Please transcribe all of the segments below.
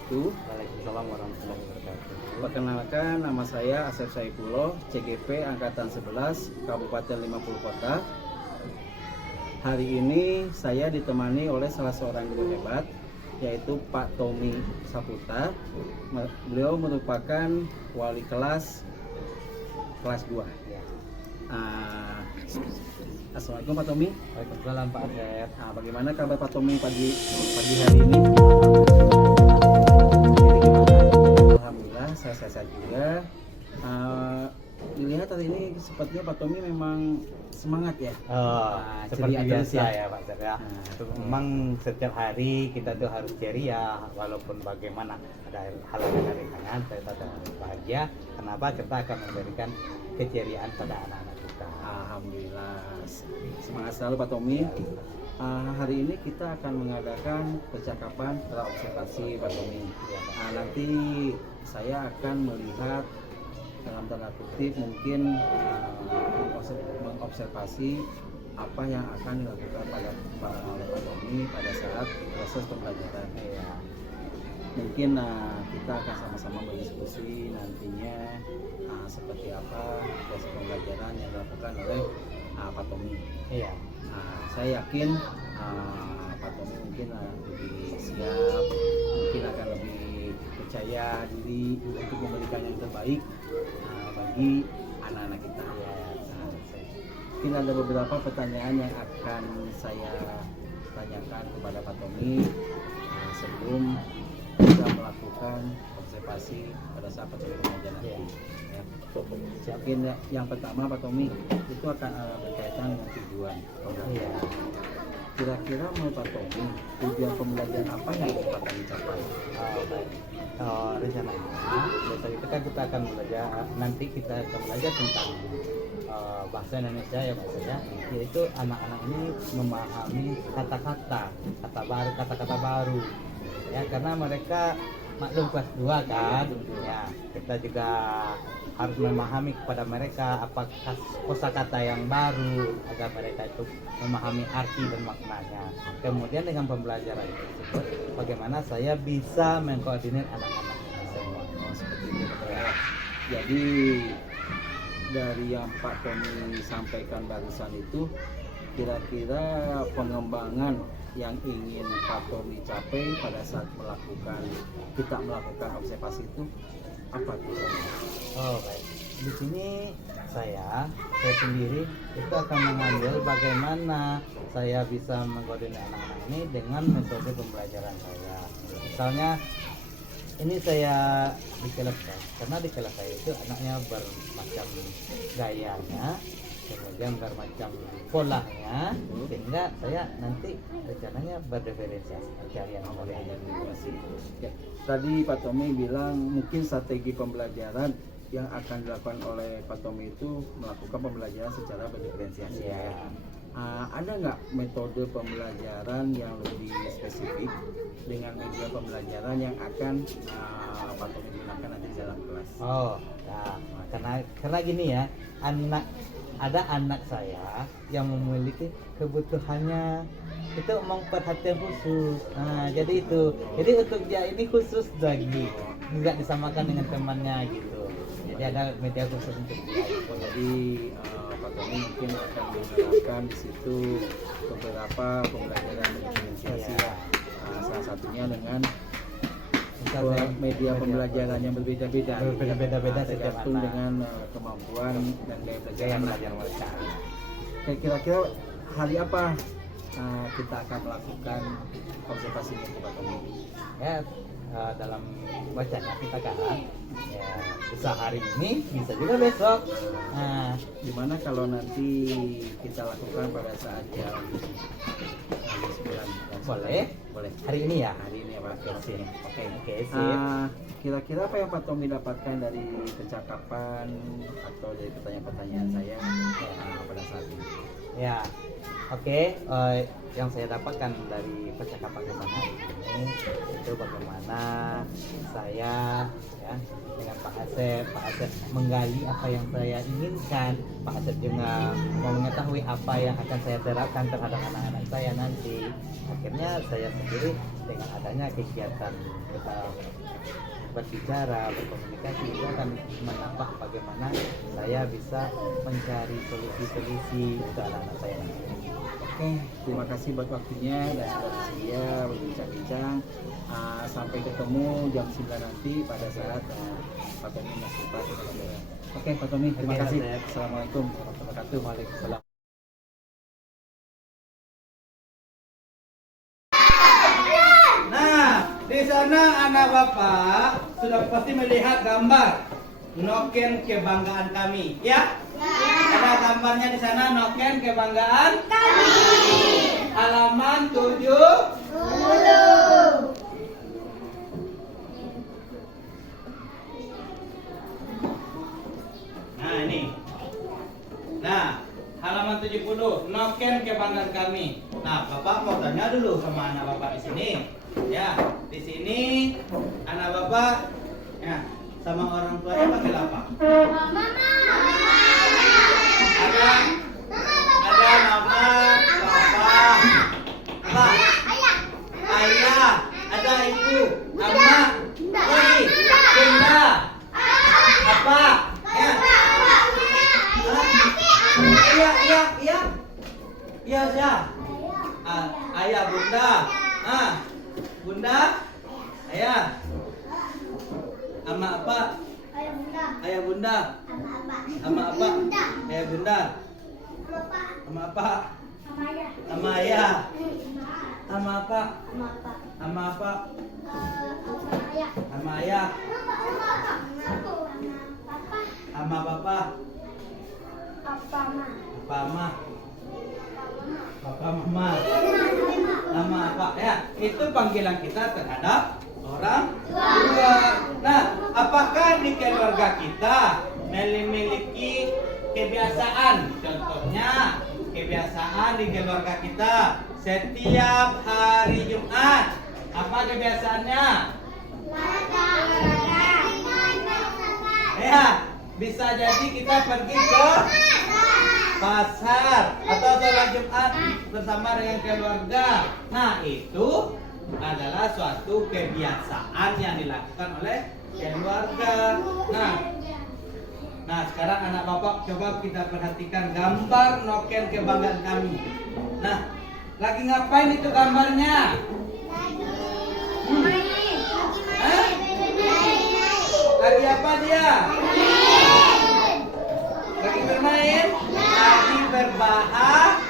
wabarakatuh. Waalaikumsalam warahmatullahi wabarakatuh. Perkenalkan, nama saya Asep Saifullah, CGP Angkatan 11, Kabupaten 50 Kota. Hari ini saya ditemani oleh salah seorang guru hebat, yaitu Pak Tommy Saputra. Beliau merupakan wali kelas 2. Assalamualaikum Pak Tommy. Waalaikumsalam Pak Asep. Bagaimana kabar Pak Tommy pagi hari ini? Alhamdulillah saya sehat juga. Dilihat hari ini sepertinya Pak Tommy memang semangat ya. Seperti ceria biasa terus ya Pak Asep ya. Memang setiap hari kita tuh harus ceria, walaupun bagaimana ada halangan dari ringan, kita tetap bahagia. Kenapa? Kita akan memberikan keceriaan pada anak-anak kita. Alhamdulillah. Semangat selalu Pak Tommy. Hari ini kita akan mengadakan percakapan observasi Pak Tommy. Nanti saya akan melihat dalam tanda kutip mungkin mengobservasi apa yang akan dilakukan oleh Pak Tommy pada saat proses pembelajaran. Mungkin kita akan sama-sama berdiskusi nantinya seperti apa proses pembelajaran yang dilakukan oleh Pak Tommy. Saya yakin Pak Tommy mungkin lebih siap, mungkin akan lebih percaya diri untuk memberikan yang terbaik bagi anak-anak kita. Mungkin ada beberapa pertanyaan yang akan saya tanyakan kepada Pak Tommy sebelum kita melakukan observasi pada saat pengajian nanti. Mungkin yang pertama Pak Tommy itu akan berkaitan dengan tujuan pembelajaran. Kira-kira menurut Pak Tommy tujuan pembelajaran apa yang akan dicapai? Rencananya besok itu kan kita akan belajar, nanti kita akan belajar tentang bahasa Indonesia ya Pak ya, yaitu anak-anak ini memahami kata-kata baru ya, karena mereka maklum kelas 2 kan ya, kita juga harus memahami kepada mereka apakah kosakata yang baru agar mereka itu memahami arti dan maknanya. Kemudian dengan pembelajaran tersebut bagaimana saya bisa mengkoordinir anak-anak semua. Seperti itu ya. Jadi dari yang Pak Tommy sampaikan barusan itu, kira-kira pengembangan yang ingin Pak Tommy capai pada saat kita melakukan observasi itu apa tuh? Baik. Di sini saya sendiri itu akan mengambil bagaimana saya bisa mengkoordinir anak-anak ini dengan metode pembelajaran saya. Misalnya ini saya di kelas saya, karena di kelas saya itu anaknya bermacam gayanya, kemudian bermacam polanya, sehingga saya nanti rencananya berdiferensiasi pencarian moderasi. Tadi Pak Tommy bilang mungkin strategi pembelajaran yang akan dilakukan oleh Pak Tommy itu melakukan pembelajaran secara berdiferensiasi. Ada nggak metode pembelajaran yang lebih spesifik dengan media pembelajaran yang akan Pak Tommy gunakan nanti di dalam kelas? Karena gini ya, ada anak saya yang memiliki kebutuhannya itu memang perhatian khusus. Jadi untuk dia ini khusus lagi, nggak disamakan dengan temannya gitu. Jadi ada media khusus untuk dia. Jadi Pak Tommy mungkin akan menerapkan di situ beberapa pembelajaran diferensiasi salah satunya dengan media pembelajaran yang berbeda-beda tergantung dengan kemampuan dan gaya belajar mereka. Kira-kira hari apa kita akan melakukan observasi ini Pak Tommy? Dalam bacanya kita kan bisa hari ini, bisa juga besok. Gimana kalau nanti kita lakukan pada saat jam 9? Boleh. Hari ini ya Pak. Oke. Kira-kira apa yang Pak Tommy dapatkan dari percakapan atau dari pertanyaan-pertanyaan saya pada saat ini? Yang saya dapatkan dari percakapan kita hari ini itu bagaimana saya dengan Pak Pak Asep menggali apa yang saya inginkan. Pak Asep juga mau mengetahui apa yang akan saya terapkan terhadap anak-anak saya nanti. Akhirnya saya sendiri dengan adanya kegiatan kita berbicara, berkomunikasi itu akan menambah bagaimana saya bisa mencari solusi-solusi untuk anak-anak saya nanti. Oke, terima kasih buat waktunya dan sudah bersedia berbincang-bincang. Sampai ketemu jam 9 nanti pada saat Pak Tommy masuk ke Surabaya. Oke, Pak Tommy, terima Oke, kasih. Pak Asep. Assalamualaikum warahmatullahi wabarakatuh. Waalaikumsalam. Nah, di sana anak bapak sudah pasti melihat gambar noken kebanggaan kami, ya? Ada gambarnya di sana noken kebanggaan kami. Halaman 7. Nah, ini. Nah, halaman 70, noken kebanggaan kami. Nah, Bapak mau tanya dulu sama anak Bapak di sini. Ya, di sini anak Bapak ya, sama orang tuanya panggil apa? Ada mama, papa, apa? Ayah, ada ibu, ama, lagi, bunda, apa? Ya. Iya, ya. Ayah, bunda. Bunda, ayah. Ama apa? Ayah bunda. Ama apa? Ayah bunda. Ama apa? Ama ayah. Ama apa? Ama apa? Ama ayah. Ama papa. Papa mama. Papa mama. Nama apa? Ya, itu panggilan kita terhadap orang tua. Nah, apakah di keluarga kita memiliki kebiasaan? Contohnya, kebiasaan di keluarga kita setiap hari Jumat. Apa kebiasaannya? Ya, bisa jadi kita pergi ke pasar atau sholat Jumat bersama dengan keluarga. Nah, itu adalah suatu kebiasaan yang dilakukan oleh keluarga. Nah, sekarang anak bapak coba kita perhatikan gambar noken kebanggaan kami. Nah, lagi ngapain itu gambarnya? Hah? Lagi apa dia? Lagi bermain? Lagi berbahagia.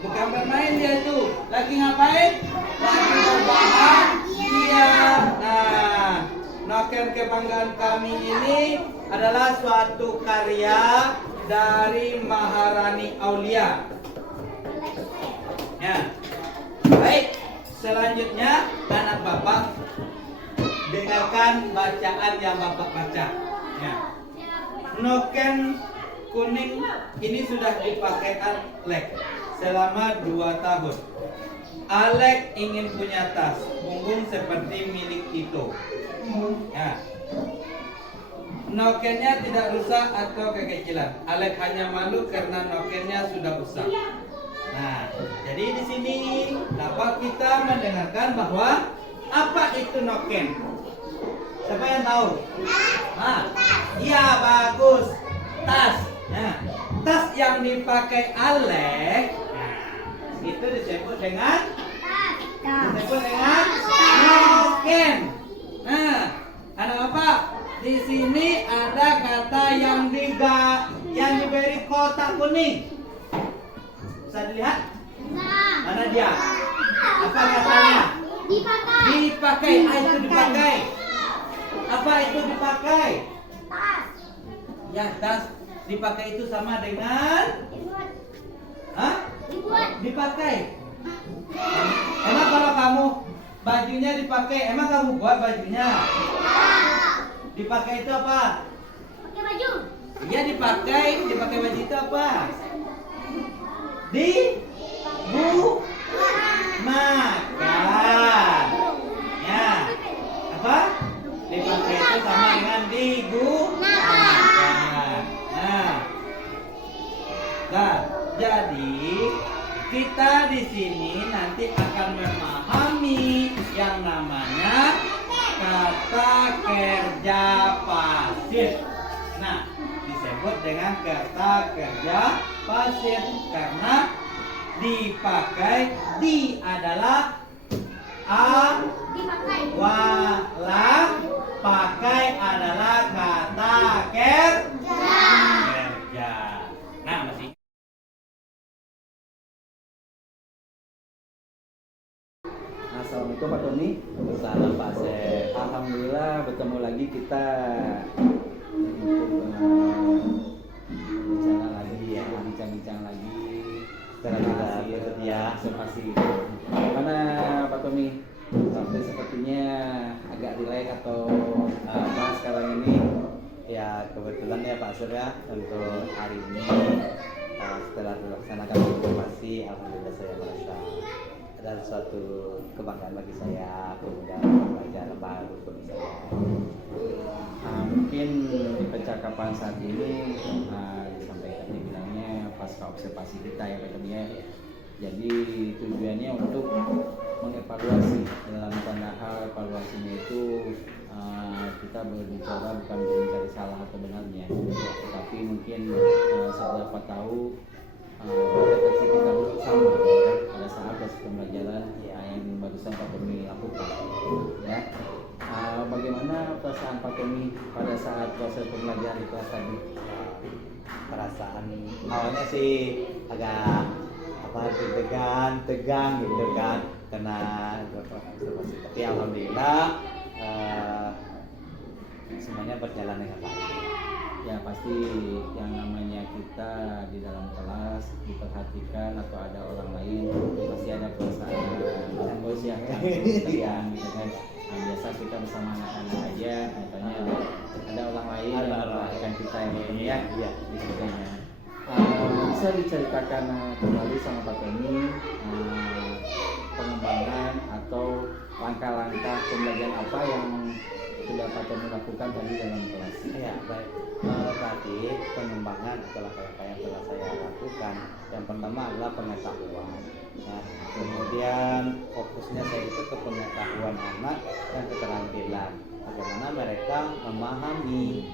Bukan bermain dia tuh. Lagi ngapain? Lagi berbahagia. Nah, noken kebanggaan kami ini adalah suatu karya dari Maharani Aulia. Ya. Baik, selanjutnya anak bapak dengarkan bacaan yang bapak baca. Ya. Noken kuning ini sudah dipakai Alek selama 2 tahun. Alek ingin punya tas punggung seperti milik Tito. Ya. Nokennya tidak rusak atau kekecilan. Alek hanya malu karena nokennya sudah rusak. Nah, jadi di sini dapat kita mendengarkan bahwa apa itu noken. Siapa yang tahu? Iya, bagus. Tas. Nah, tas yang dipakai Alek, itu disebut dengan noken. Nah, ada apa? Di sini ada kata yang diberi kotak kuning. Bisa dilihat? Mana dia? Apa katanya? Dipakai. Itu dipakai. Apa itu dipakai? Ya, tas dipakai itu sama dengan dipakai. Emang kalau kamu bajunya dipakai, emang kamu buat bajunya? Dipakai itu apa? Pakai baju. Iya, dipakai baju itu apa? Makan. Ya. Apa? Dipakai itu sama digunakan. Nah, jadi kita di sini nanti akan memahami yang namanya kata kerja pasif. Nah, disebut dengan kata kerja pasif karena dipakai di adalah awalan, pakai adalah kata kerja. Nah, masih. Assalamualaikum Pak Tony. Salam Pak Sep. Alhamdulillah bertemu lagi kita untuk bicara lagi ya, bincang-bincang lagi Secara tidak bersedia. observasi. Bagaimana Pak Tony? Sampai sepertinya agak rileks atau apa sekarang ini? Ya kebetulan ya Pak Sur ya, untuk hari ini setelah dilaksanakan observasi, alhamdulillah saya merasa ada suatu kebanggaan bagi saya, kemudian pelajaran baru bagi saya. Mungkin di percakapan saat ini disampaikannya bilangnya pasca observasi kita ya Pak Tony ya. Jadi tujuannya untuk mengevaluasi, dalam tanda hal evaluasinya itu kita berbicara bukan untuk mencari salah atau benarnya, tetapi mungkin seberapa tahu refleksi kita bersama ya, pada saat proses pembelajaran yang barusan Pak Tommy lakukan ya. Bagaimana perasaan Pak Tommy pada saat proses pembelajaran di kelas tadi? Perasaan awalnya sih agak deg-degan, tegang gitu kan, karena observasi. Tapi alhamdulillah semuanya berjalan dengan baik. Ya pasti yang namanya kita di dalam kelas diperhatikan atau ada orang lain pasti ada perasaan bos ya kan, tegang gitu kan. Biasa kita bersama anak-anak aja katanya ada orang lain yang memperhatikan kita yang ya sebagainya. Bisa diceritakan kembali sama Pak Tony pengembangan atau langkah-langkah pembelajaran apa yang sudah Pak Tony lakukan tadi dalam kelas? Ya baik. Tadi pengembangan atau langkah-langkah yang telah saya lakukan, yang pertama adalah pengetahuan. Nah, kemudian fokusnya saya itu ke pengetahuan anak dan keterampilan. Bagaimana mereka memahami,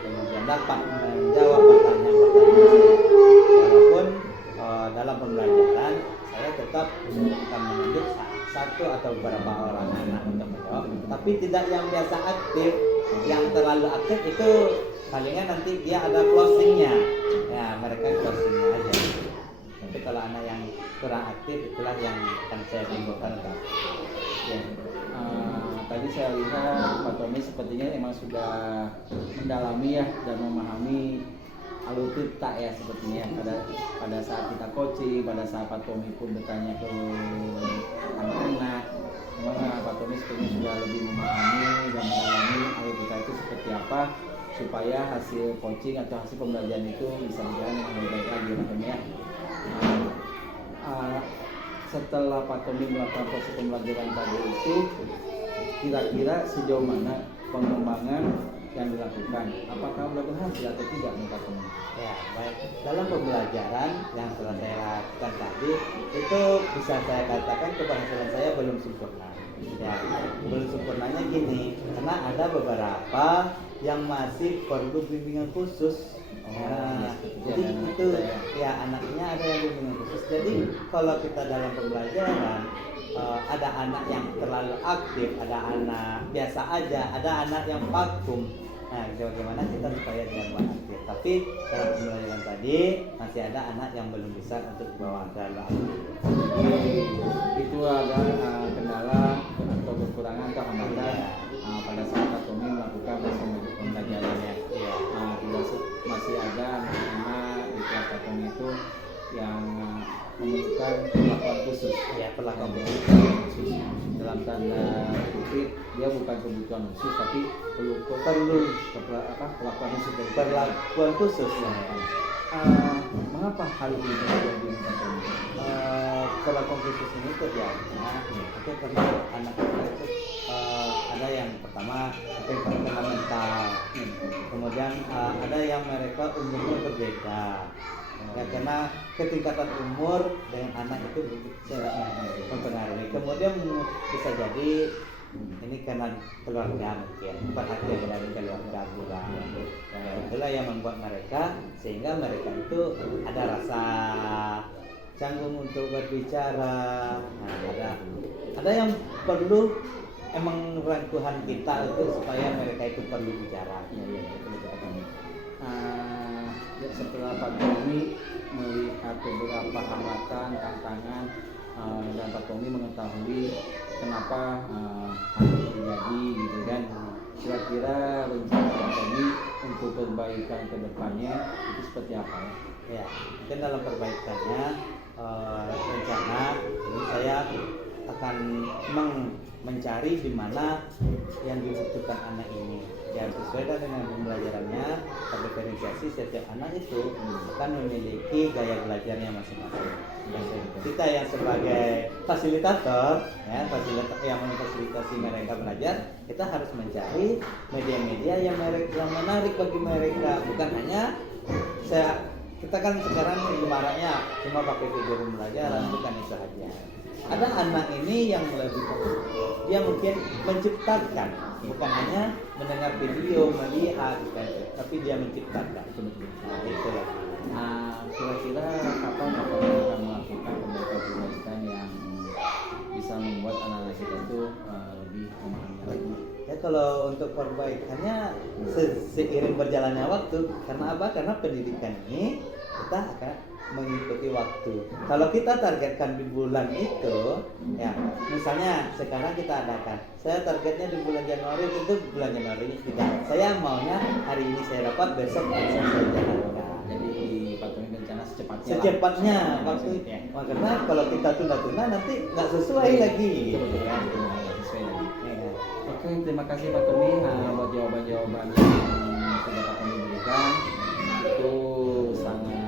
kemudian dapat menjawab pertanyaan-pertanyaan saya. Walaupun dalam pembelajaran saya tetap akan menunjuk satu atau beberapa orang anak untuk menjawab, tapi tidak yang biasa aktif. Yang terlalu aktif itu palingan nanti dia ada closingnya, ya mereka closingnya aja. Tapi kalau anak yang kurang aktif itulah yang akan saya timbulkan. Ya. Tadi saya lihat Pak Tommy sepertinya emang sudah mendalami ya dan memahami alur kita ya sepertinya pada saat kita coaching, pada saat Pak Tommy pun bertanya ke anak-anak, memang Pak Tommy sepertinya sudah lebih memahami dan mendalami alur kita itu seperti apa supaya hasil coaching atau hasil pembelajaran itu bisa berjalan dengan lebih baik lagi Pak Tommy ya. Setelah Pak Tommy melakukan proses pembelajaran tadi itu, kira-kira sejauh mana pengembangan yang dilakukan? Apakah berhasil atau tidak Pak Tommy? Ya baik, dalam pembelajaran yang telah saya lakukan tadi itu bisa saya katakan keberhasilan saya belum sempurna. Ya, belum sempurnanya gini, karena ada beberapa yang masih perlu bimbingan khusus. Jadi itu ya anaknya ada yang bimbingan khusus. Jadi kalau kita dalam pembelajaran ada anak yang terlalu aktif, ada anak biasa aja, ada anak yang vakum. Nah, bagaimana kita supaya dia buat aktif? Tapi dalam pembelajaran tadi masih ada anak yang belum bisa untuk dibawa dalam aktif. Itu ada kendala atau kekurangan atau hambatan pada saat Pak Tommy melakukan proses pembelajarannya. Masih ada anak-anak di kelas Pak Tommy itu yang membutuhkan perlakuan khusus. Ya, perlakuan khusus. Dalam tanda kutip dia bukan kebutuhan khusus tapi perlu perlakuan khusus dari perlakuan khusus. Mengapa hal ini terjadi Pak Tommy? Perlakuan khusus ini terjadinya itu karena anak kita itu ada yang pertama temperamental. kemudian ada yang mereka umurnya berbeda. Ya, karena ketingkatan umur dengan anak itu mempengaruhi. Kemudian bisa jadi ini karena keluarga mungkin perhatian dari keluarga pula. Itulah yang membuat mereka sehingga mereka itu ada rasa canggung untuk berbicara. Nah, ada yang perlu emang rangkuhan kita itu supaya mereka itu perlu bicara. Setelah Pak Tommy melihat beberapa hambatan, tantangan, dan Pak Tommy mengetahui kenapa hal itu terjadi gitu kan, kira-kira rencana Pak Tommy untuk perbaikan ke depannya itu seperti apa ya? Ya, mungkin dalam perbaikannya rencana ini saya akan mencari di mana yang dibutuhkan anak ini. Dan sesuai dengan pembelajarannya, terdiferensiasi setiap anak itu akan memiliki gaya belajarnya masing-masing. Dan kita yang sebagai fasilitator, ya, fasilitator yang memfasilitasi mereka belajar, kita harus mencari media-media yang menarik bagi mereka. Bukan hanya kita kan sekarang ibaratnya cuma pakai video pembelajaran, bukan itu saja. Ada anak ini yang lebih dia mungkin menciptakan, bukan hanya mendengar video, melihat, tapi dia menciptakan. Nah, itu lagi. Kira-kira kapan Pak Tommy akan melakukan perbaikan yang bisa membuat anak-anak kita itu lebih memahami lagi? Ya, kalau untuk perbaikannya seiring berjalannya waktu. Karena apa? Karena pendidikan ini kita akan mengikuti waktu. Kalau kita targetkan di bulan itu, ya misalnya sekarang kita adakan, saya targetnya di bulan Januari, itu bulan Januari ini tidak. Saya maunya hari ini saya dapat, besok bisa saya jalankan. Jadi Pak Tommy berencana Secepatnya waktu itu. ya. Karena kalau kita tunda-tunda nanti nggak sesuai lagi. Betul kan? Sesuai lagi. Ya. Oke, terima kasih Pak Tommy buat jawaban-jawaban yang sudah Pak Tommy berikan. Itu sangat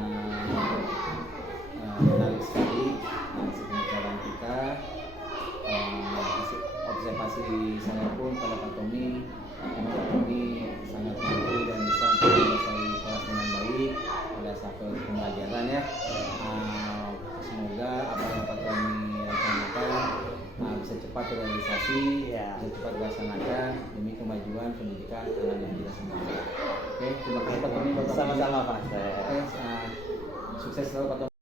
menarik sekali hasil pembicaraan kita. Observasi saya pun pada Pak Tommy, memang Pak Tommy sangat mampu dan bisa untuk menyelesaikan kelas dengan baik pada saat pembelajaran ya. Semoga apa yang Pak Tommy rencanakan bisa cepat terrealisasi, bisa cepat dilaksanakan demi kemajuan pendidikan anak kita semua. Oke, terima kasih Pak Tommy. Sama-sama Pak. Oke, sukses selalu Pak Tommy.